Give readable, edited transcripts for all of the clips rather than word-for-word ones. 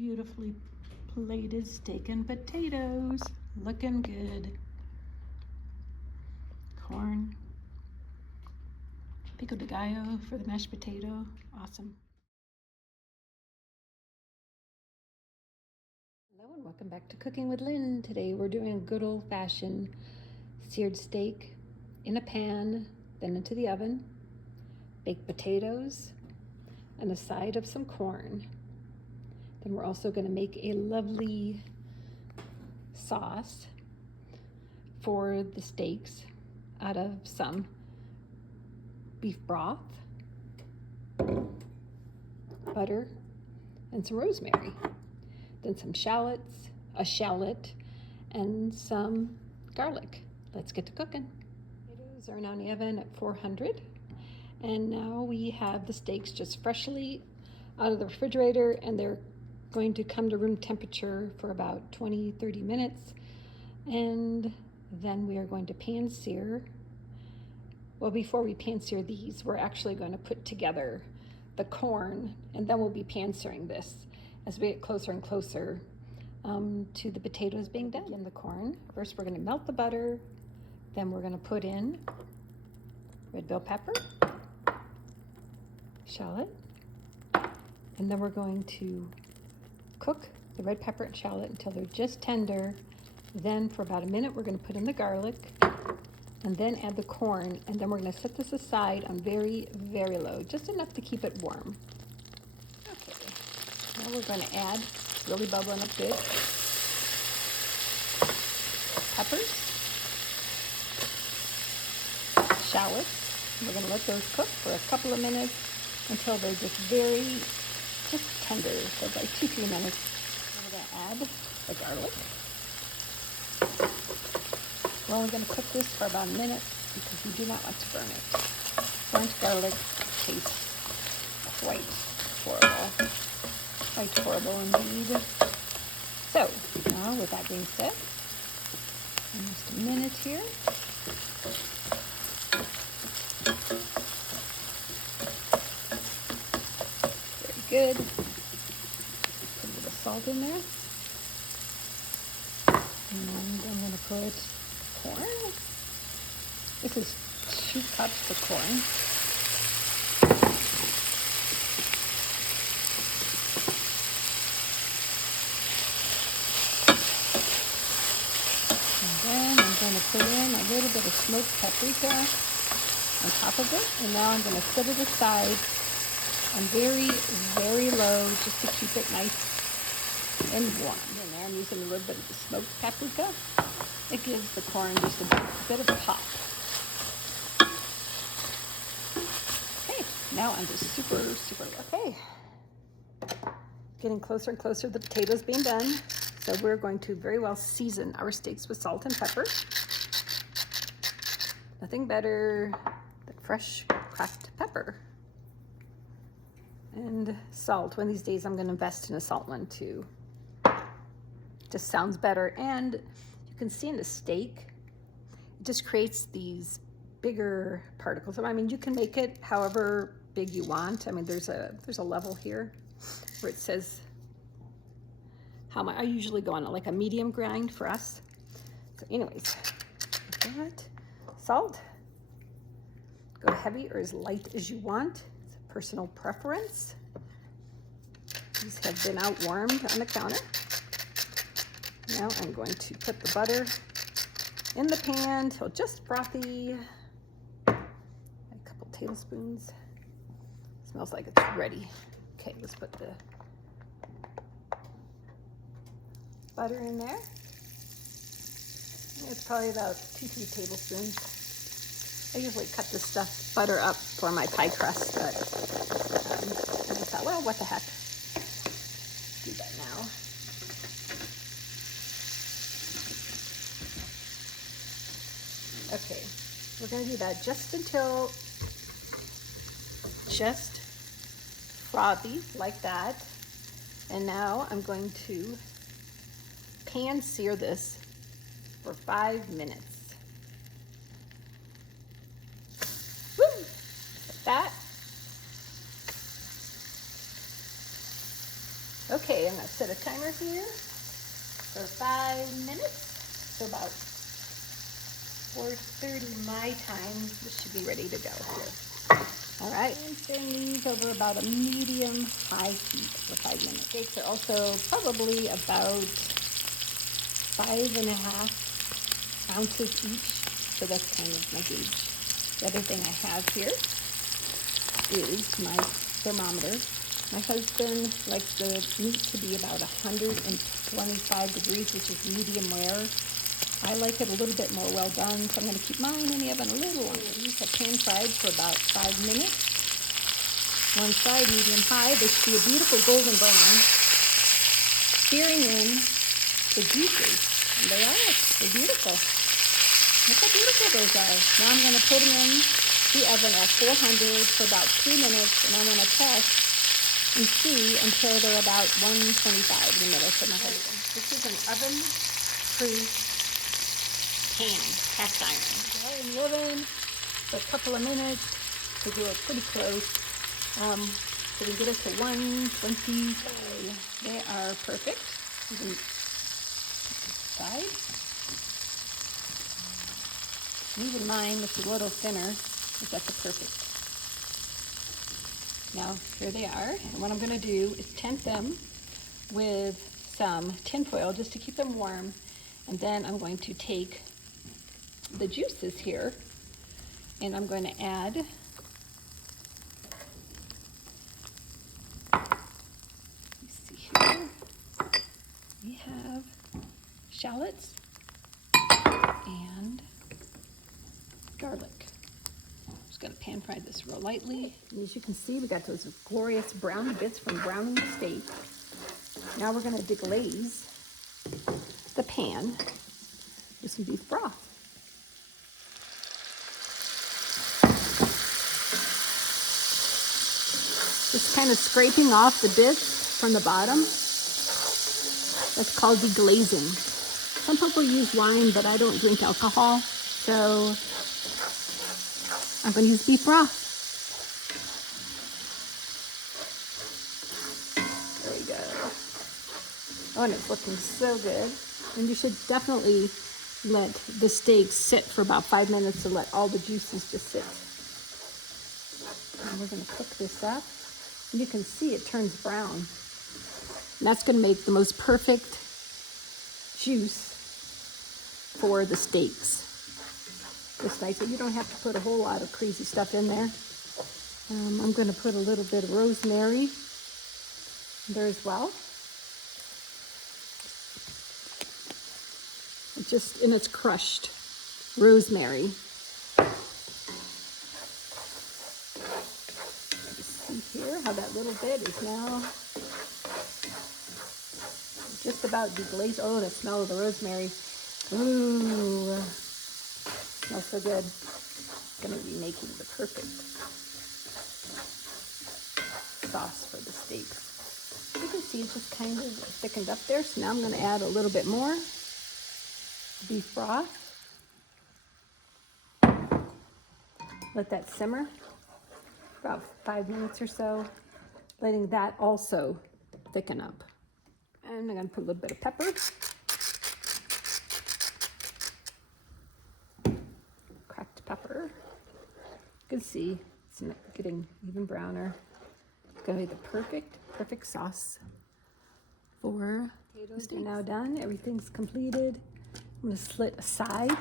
Beautifully plated steak and potatoes. Looking good. Corn. Pico de gallo for the mashed potato. Awesome. Hello and welcome back to Cooking with Lynn. Today we're doing a good old-fashioned seared steak in a pan, then into the oven, baked potatoes, and a side of some corn. Then we're also going to make a lovely sauce for the steaks out of some beef broth, butter, and some rosemary. Then some shallots, a shallot, and some garlic. Let's get to cooking. Potatoes are now in the oven at 400. And now we have the steaks just freshly out of the refrigerator, and they're going to come to room temperature for about 20-30 minutes. And then we are going to pan sear. Well, before we pan sear these, we're actually going to put together the corn, and then we'll be pan searing this as we get closer and closer to the potatoes being done. In the corn, first we're going to melt the butter, then we're going to put in red bell pepper, shallot, and then we're going to cook the red pepper and shallot until they're just tender. Then for about a minute we're going to put in the garlic and then add the corn, and then we're going to set this aside on very, very low, just enough to keep it warm. Okay, now we're going to add, really bubbling up good, peppers, shallots. We're going to let those cook for a couple of minutes until they're just tender, so like 2-3 minutes. We're going to add the garlic. We're only going to cook this for about a minute because we do not want to burn it. Burnt garlic tastes quite horrible indeed. So, now with that being said, almost a minute here. Very good. Put a little salt in there. And I'm going to put corn. This is 2 cups of corn. And then I'm going to put in a little bit of smoked paprika on top of it. And now I'm going to set it aside on very, very low just to keep it nice and warm. In there I'm using a little bit of the smoked paprika. It gives the corn just a bit of pop. Okay, now I'm just super low. Okay, getting closer and closer to the potatoes being done. So we're going to very well season our steaks with salt and pepper. Nothing better than fresh cracked pepper. And salt. One of these days I'm going to invest in a salt one too. Just sounds better, and you can see in the steak, it just creates these bigger particles. I mean, you can make it however big you want. I mean, there's a level here where it says how much. I usually go on like a medium grind for us. So anyways, that salt, go heavy or as light as you want. It's a personal preference. These have been out warmed on the counter. Now I'm going to put the butter in the pan till just frothy. A couple tablespoons. Smells like it's ready. Okay, let's put the butter in there. It's probably about 2-3 tablespoons. I usually cut this butter up for my pie crust, but I thought, well, what the heck? Do that now. Okay, we're going to do that just until just frothy like that. And now I'm going to pan sear this for 5 minutes. Woo! Like that. Okay, I'm gonna set a timer here for 5 minutes. So about 4:30 my time, this should be ready to go here. All right, and turn these over about a medium-high heat for 5 minutes. Steaks are also probably about 5.5 ounces each, so that's kind of my gauge. The other thing I have here is my thermometer. My husband likes the meat to be about 125 degrees, which is medium rare. I like it a little bit more well done, so I'm going to keep mine in the oven a little longer. These have pan fried for about 5 minutes. One side, medium high. They should be a beautiful golden brown, searing in the juices. And they are. They're beautiful. Look how beautiful those are. Now I'm going to put them in the oven at 400 for about 3 minutes, and I'm going to test and see until they're about 125 in the middle for my husband. This is an oven-proof pan, cast iron. Go in the oven for a couple of minutes to get it pretty close. So we get it to 120. They are perfect. You can side. Even mine looks a little thinner, but that's a perfect. Now, here they are, and what I'm going to do is tent them with some tin foil just to keep them warm, and then I'm going to take the juices here, and I'm going to add here, we have shallots and garlic. Going to pan fry this real lightly. And as you can see, we got those glorious brown bits from browning the steak. Now we're going to deglaze the pan with some beef broth. Just kind of scraping off the bits from the bottom. That's called deglazing. Some people use wine, but I don't drink alcohol, so I'm going to use beef broth. There we go. Oh, and it's looking so good. And you should definitely let the steak sit for about 5 minutes to let all the juices just sit. And we're going to cook this up. And you can see it turns brown. And that's going to make the most perfect juice for the steaks. Just nice. You don't have to put a whole lot of crazy stuff in there. I'm going to put a little bit of rosemary there as well. And it's crushed rosemary. See here how that little bit is now just about deglazed. Oh, the smell of the rosemary. Ooh. Smells so good. I'm going to be making the perfect sauce for the steaks. You can see it's just kind of thickened up there. So now I'm going to add a little bit more beef broth. Let that simmer for about 5 minutes or so, letting that also thicken up. And I'm going to put a little bit of pepper. Pepper. You can see it's getting even browner. It's going to be the perfect sauce for potatoes. They're now done. Everything's completed. I'm going to slit a side.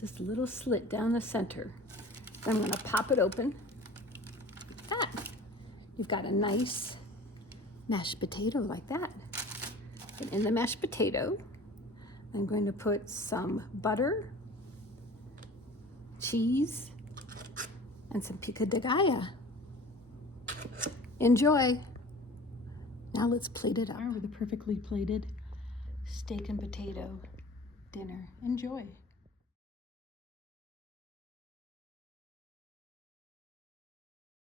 Just a little slit down the center. Then I'm going to pop it open. Like that. You've got a nice mashed potato like that. And in the mashed potato, I'm going to put some butter, cheese, and some pico de gallo. Enjoy. Now let's plate it up with a perfectly plated steak and potato dinner. Enjoy.